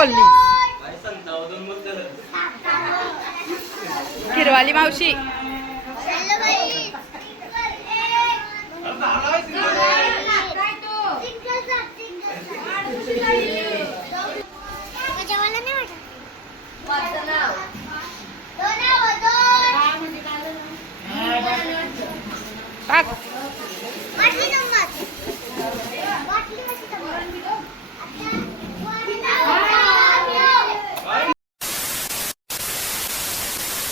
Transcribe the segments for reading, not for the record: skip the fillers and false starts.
बोलली किरवाली मावशी.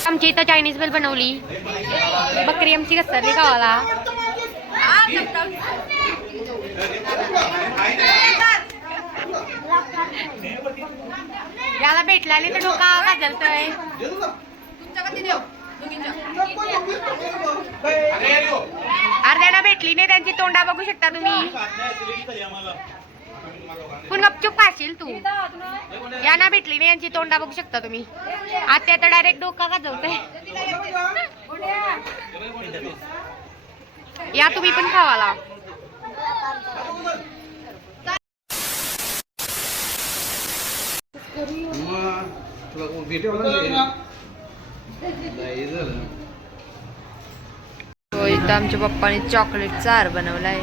आमची इथं चायनीज बेल बनवली. बकरी आमची घसरली गावाला. याला भेटला नाही तर डोका का जलतोय. अर्ध्याला भेटली नाही त्यांची तोंडा बघू शकता तुम्ही. पण गपचूप पाशील तू. यांना भेटली नाही यांची तोंडा बघू शकता तुम्ही. आता तर डायरेक्ट डोका का जलतोय. या तुम्ही पण खावाला. इथं आमच्या पप्पाने चॉकलेटचा हार बनवलाय.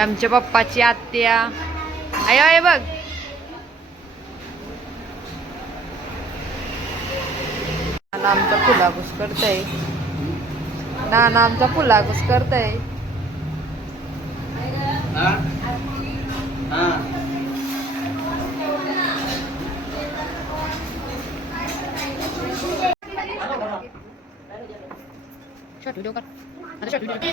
आमच्या पप्पाची आत्या. आयो आहे बघ. नाना आमचा फुलाघुस करतय. नाना आमचा फुलाघुस करतय. शॉर्ट व्हिडिओ कर. आता शॉर्ट व्हिडिओ.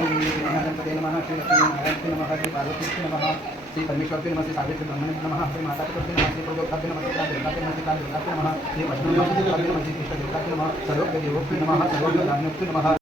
गणपते नमः. श्री लक्ष्मी नारायण नमः. श्री पार्वती नमः. श्री परमेश्वर नमः. श्री सावित्री ब्रह्मणे नमः. श्री माता पितृ नमः. श्री प्रजोत्पत्ति नमः. श्री देवता नमः. श्री काल देवता नमः. श्री वैष्णव नमः. श्री देवता नमः. श्री कृष्ण देवता नमः. सर्वज्ञ देवोक्ति नमः. सर्वज्ञ दानोक्ति नमः.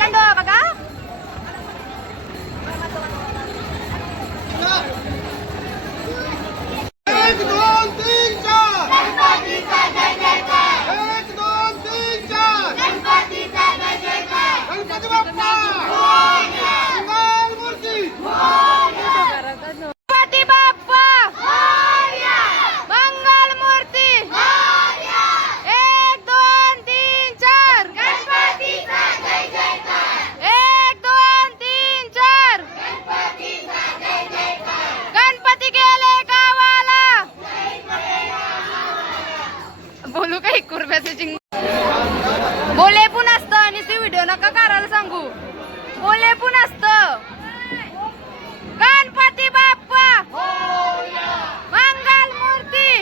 पहिल्यांदा बघा. गणपती बाप्पा मंगल मूर्ती 1 2 3 4 गणपतीचा जय जयकार 1 2 3 4 गणपतीचा जय जयकार गणपती गेले गावाला बोलू काही कुर्ब्याचे चिंग बोले पण असतं आणि ती व्हिडिओ नका करायला सांगू बोले पण असतं गणपती बाप्पा मंगल मूर्ती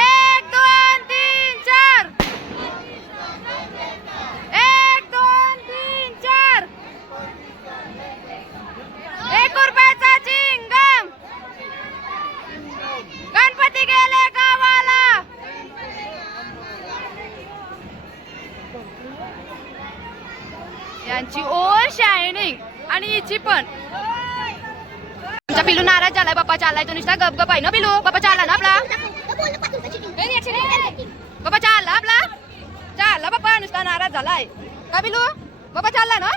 1 2 3 4 1 2 3 4 1 रुपयाचा चिंगम गणपती गेले गावाला यांची ओर शायनिंग आणि हिची पण तुमचा पिलू नाराज झालाय बाप्पा चाललाय तो नुसता गप गप आहे ना पिलू बाप्पा चालला ना आपला बाप्पा चालला आपला चालला बाप्पा नुसता नाराज झालाय का पिलू बाप्पा चालला ना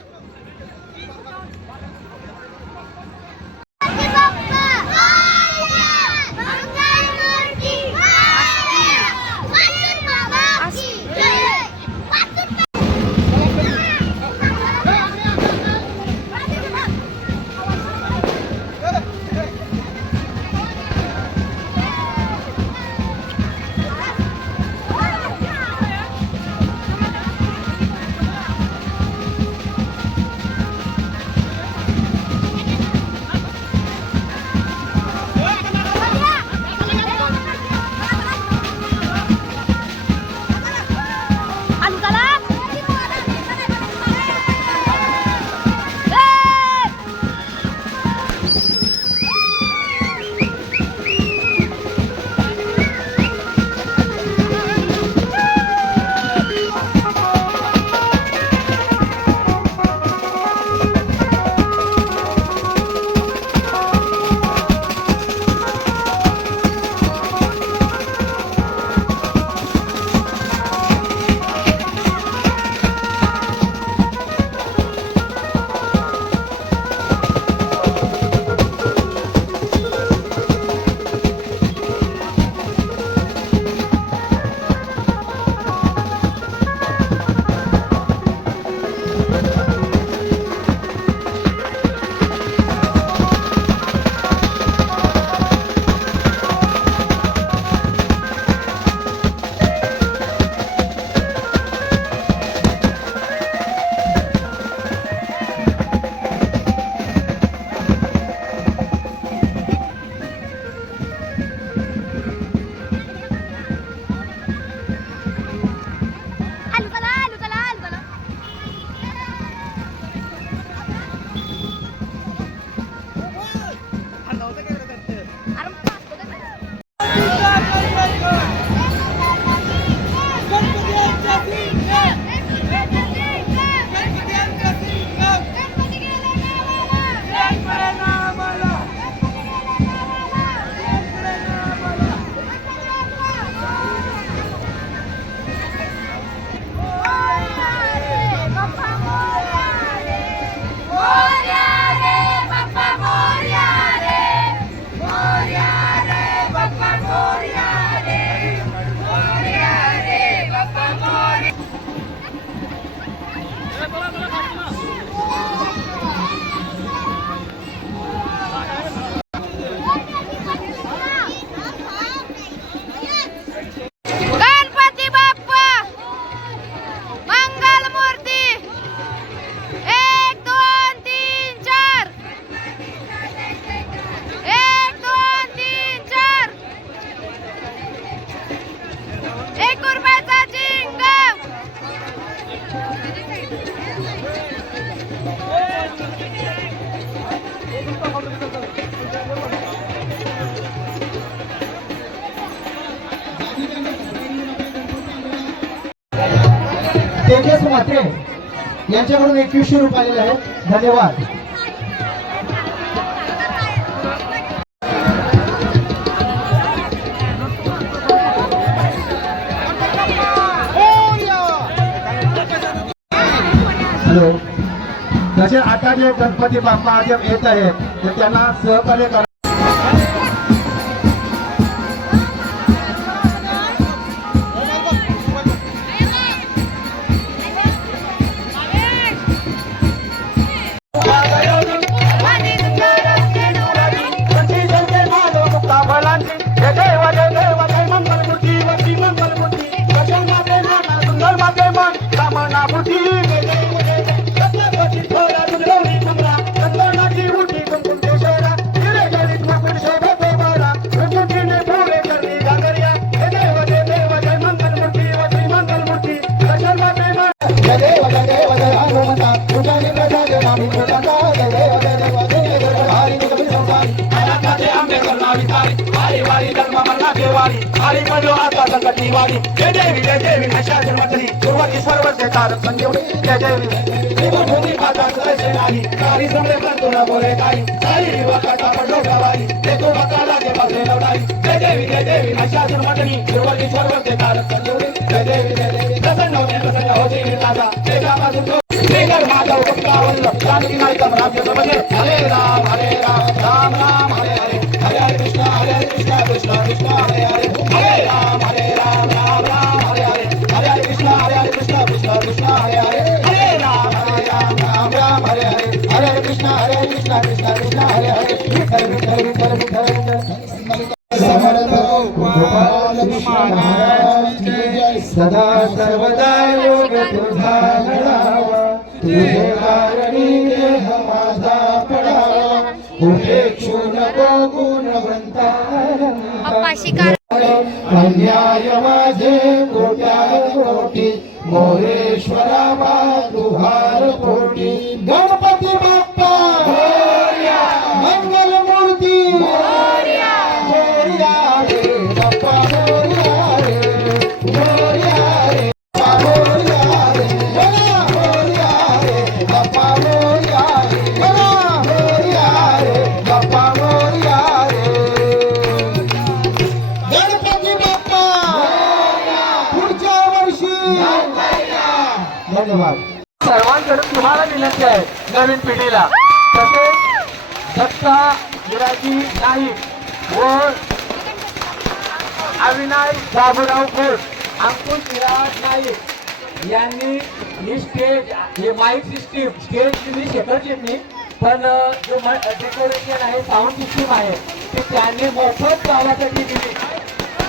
तेजस म्हात्रे यांच्याकडून 2100 रुपये आलेले आहेत. धन्यवाद. हॅलो. जसे आता जे गणपती बाप्पा जे येत आहेत तर त्यांना सहकार्य करा. हरे राम राम राम हरे हरे हरे कृष्णा कृष्णा कृष्णा हरे हरे हरे राम राम राम हरे हरे हरे कृष्णा कृष्णा कृष्णा हरे हरे हरे राम राम हरे हरे हरे कृष्णा कृष्णा कृष्णा हरे हरे विठ्ठल विठ्ठल विठ्ठल विठ्ठल समर्थ गोपाल कृष्ण महाराज की जय. सदा सर्वदा योग तुझा घडावा, तुझे कारणी देह माझा पडावा, उपेक्षू नको गुणवंता अन्याय माझे कोटी मोरेश्वरा मा तुहार पोटी. गणपती बाप्पा मोरया, मंगल मूर्ती मोरया, मोरया रे बाप्पा मोरया रे, मोरया रे बाप्पा मोरया रे, मोरया रे बाप्पा मोरया रे, मोरया रे बाप्पा मोरया रे. गणपती बाप्पा पुढच्या वर्षी. धन्यवाद. सर्वांकडून तुम्हाला विनंती आहे नवीन पिढीला, तसेच दत्ता विराजी नाईक व अविनाश बाबूराव खोत, अंकुश विराज नाईक यांनी ही स्टेज, हे माईक सिस्टीम, स्टेज मी शेकडची नाही पण जो डेकोरेशन आहे, साऊंड सिस्टीम आहे ती त्यांनी मोफत गावासाठी दिली.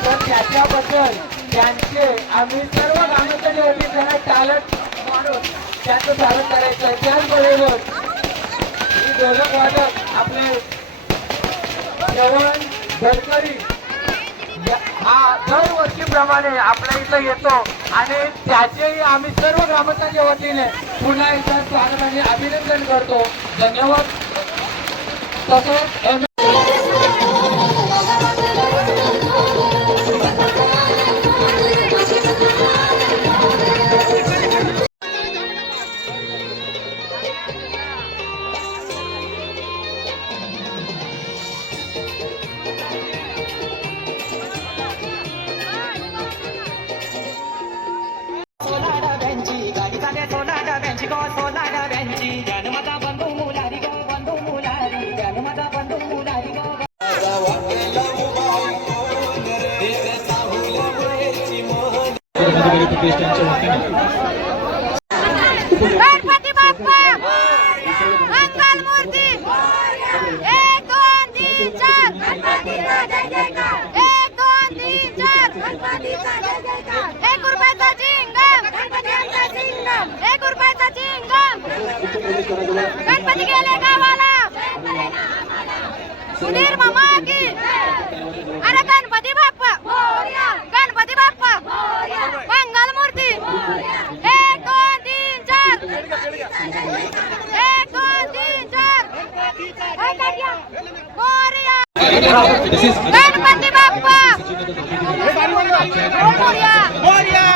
तर त्याच्याबद्दल त्यांचे आम्ही सर्व गावासाठी होती त्यांना टॅलेंट मानून त्यांचं स्वागत करायचं आहे. त्याचबरोबर ही ढोलक वादक आपले जवान गडकरी हा दरवर्षीप्रमाणे आपल्या इथं येतो आणि त्याचेही आम्ही सर्व ग्रामस्थांच्या वतीने पुन्हा एकदा स्वागत आणि अभिनंदन करतो. धन्यवाद. तसंच गणपती बाप्पा मंगल मूर्ती 1 2 3 4 गणपतीचा जय जयकार 1 2 3 4 गणपतीचा जय जयकार 1 रुपयाचा चिंगम गणपतीचा चिंगम 1 रुपयाचा चिंगम गणपती गेले गावाला सुधीर मामा की अरे गणपती बाप्पा मोरया गणपती बाप्पा मोरया मंगल मूर्ती 1 2 3 4 1 2 3 4 मोरया गणपती बाप्पा मोरया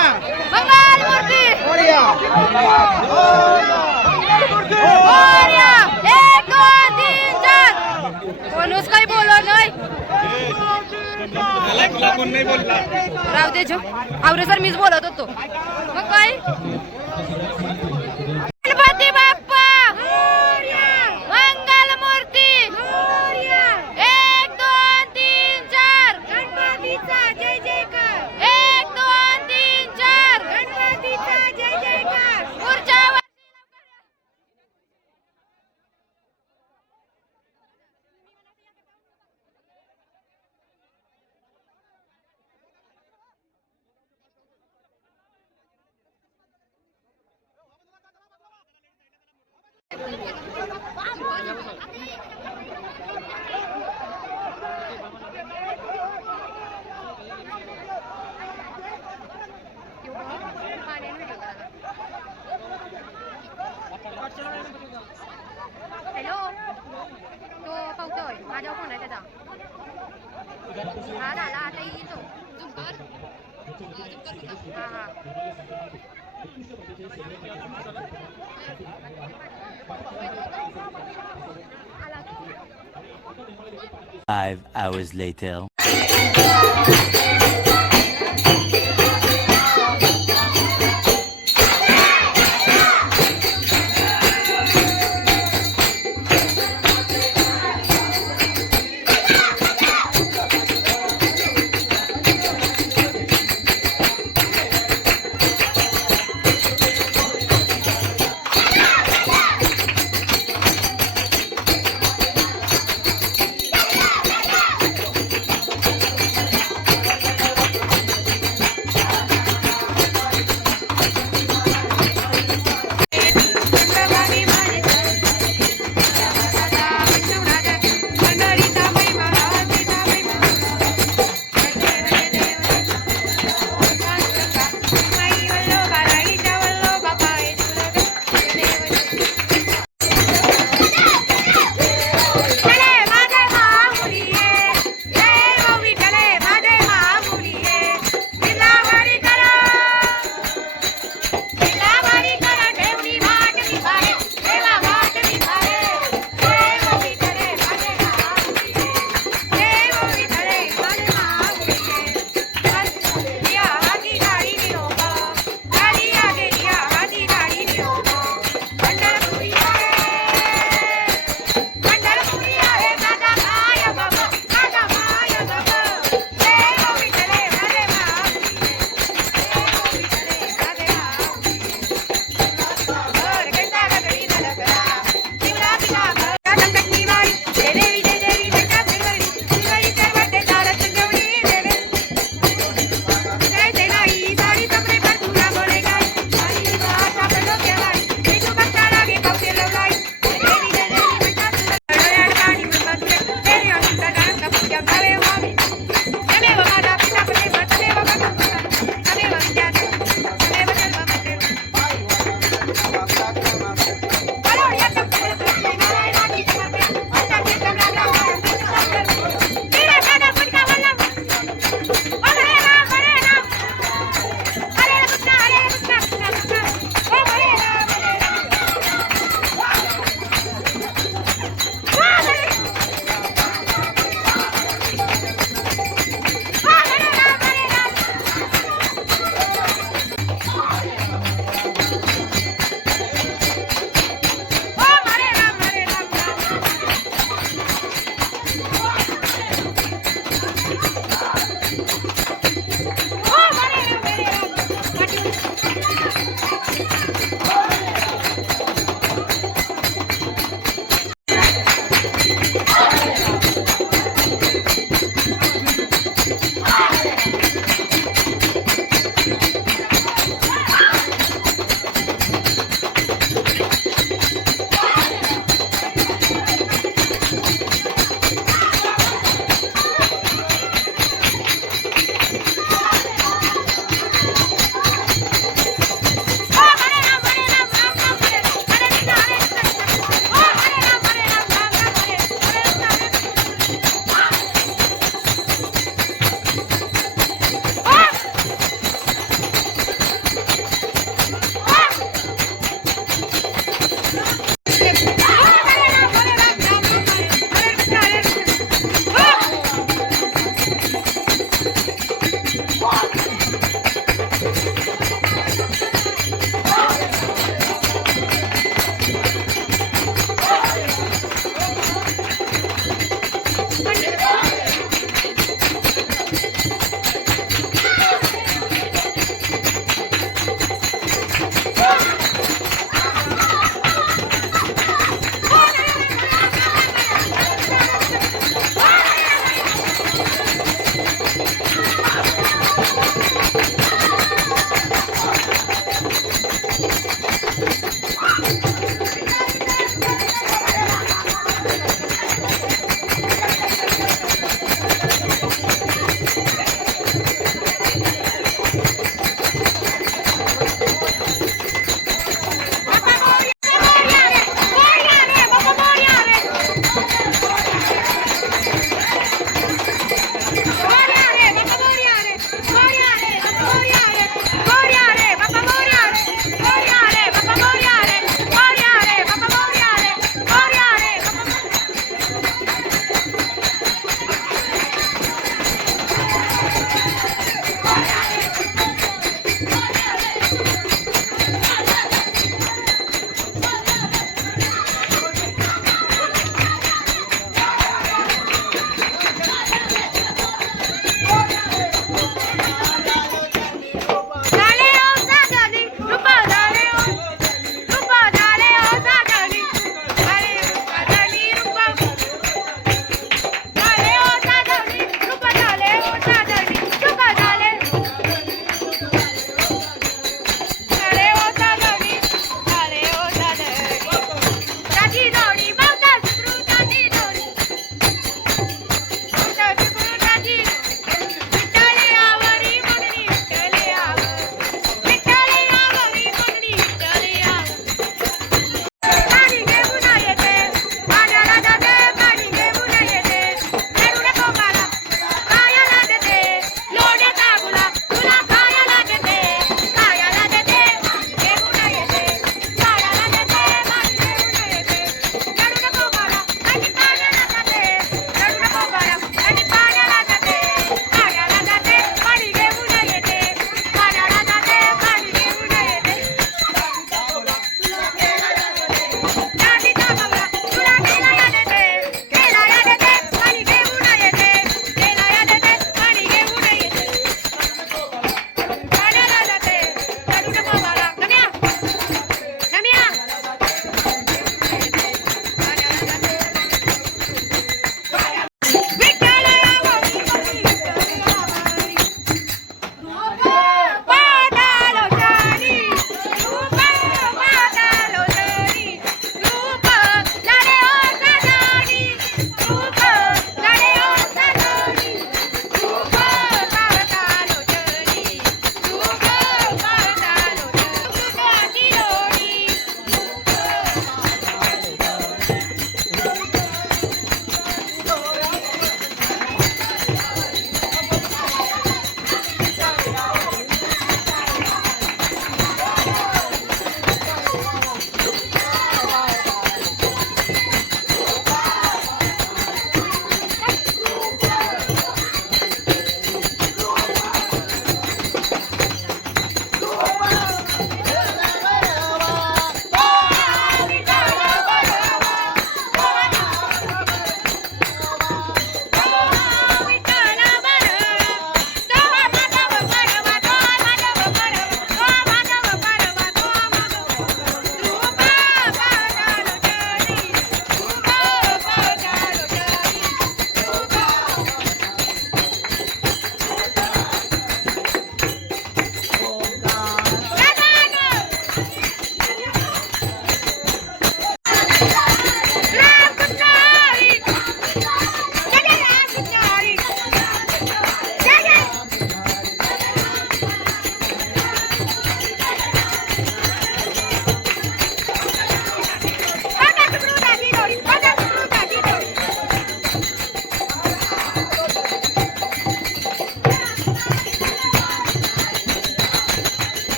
मंगल मूर्ती मोरया राव दे जो आवरे सर मीच बोलत होतो मग काय गणपती बाप्पा मंगल मूर्ती 1 2 3 4 गणपतीचा जय जयकार 1 2 3 4 गणपतीचा जय जयकार पुढच्या हॅलो तो पावतोय माझ्यावर फोन आहे त्याचा हा झाला आता येईल तो झूम कर हा हा आला 5 hours later.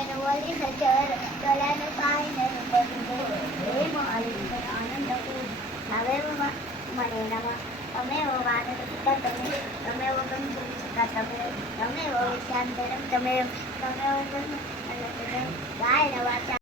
गगन वरी सचर गल्याने पाहिने रूपे हे आनंद नवे मने नमः तमेव वानरपिता तमेव बंधुसुता तमेव विशान्तरं तमेव गायन वाचा